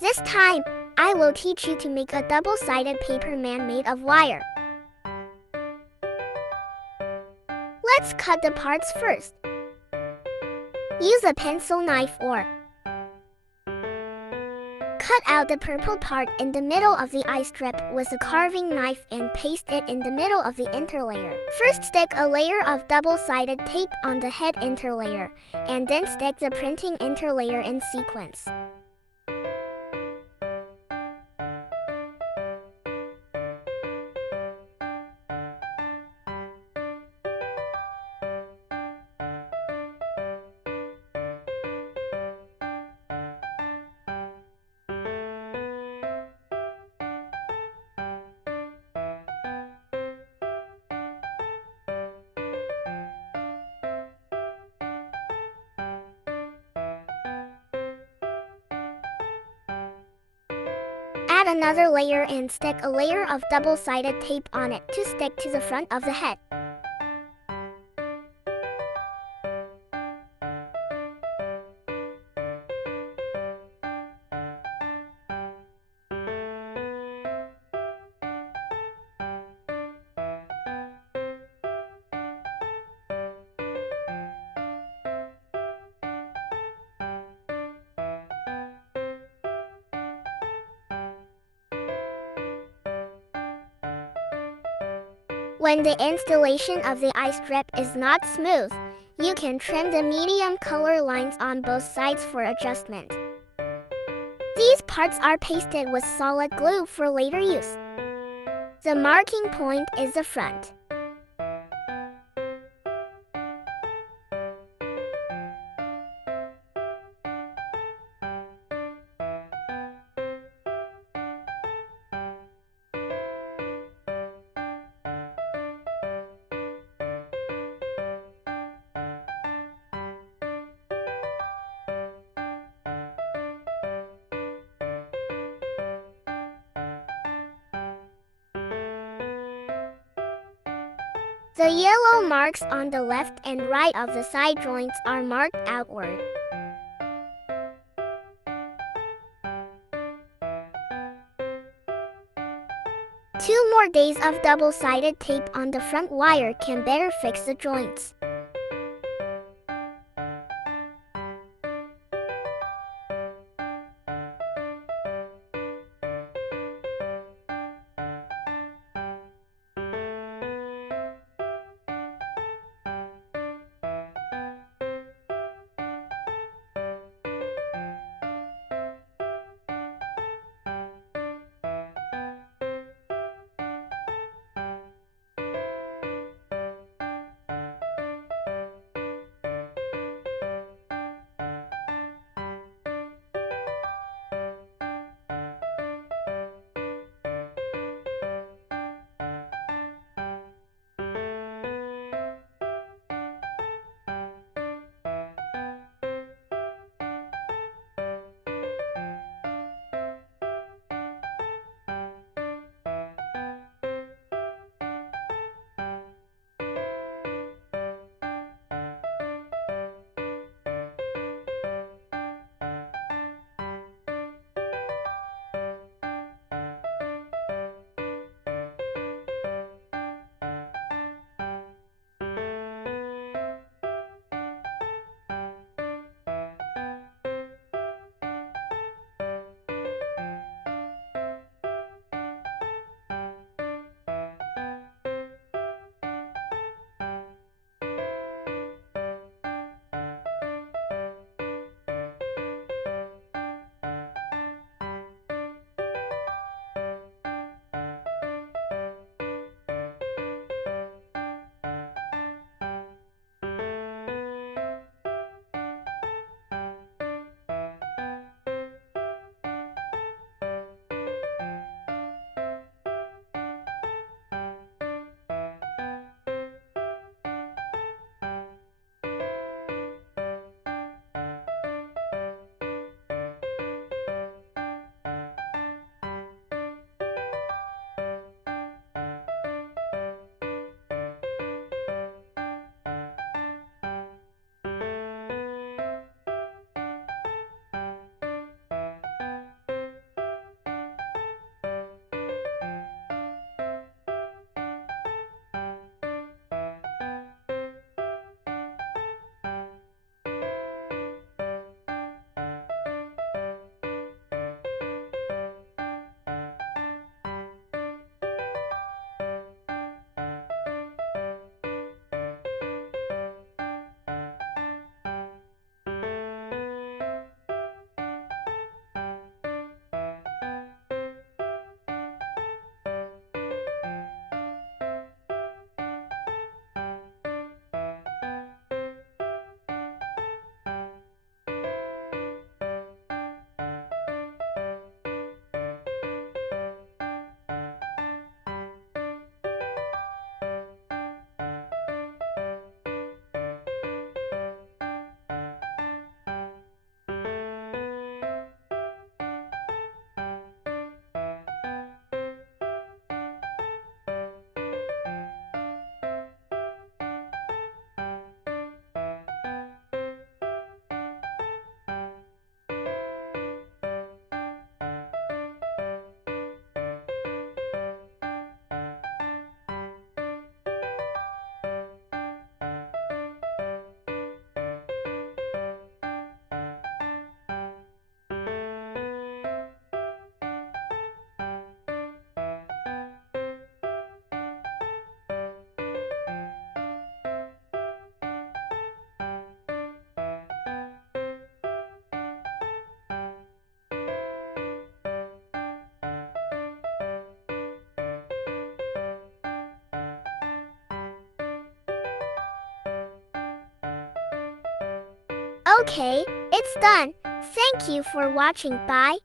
This time, I will teach you to make a double-sided paper man made of wire. Let's cut the parts first. Use a pencil knife or cut out the purple part in the middle of the eye strip with a carving knife and paste it in the middle of the interlayer. First stick a layer of double-sided tape on the head interlayer, and then stick the printing interlayer in sequence. Add another layer and stick a layer of double-sided tape on it to stick to the front of the head. When the installation of the eye strip is not smooth, you can trim the medium color lines on both sides for adjustment. These parts are pasted with solid glue for later use. The marking point is the front. The yellow marks on the left and right of the side joints are marked outward. Two more days of double-sided tape on the front wire can better fix the joints. Okay, it's done. Thank you for watching. Bye.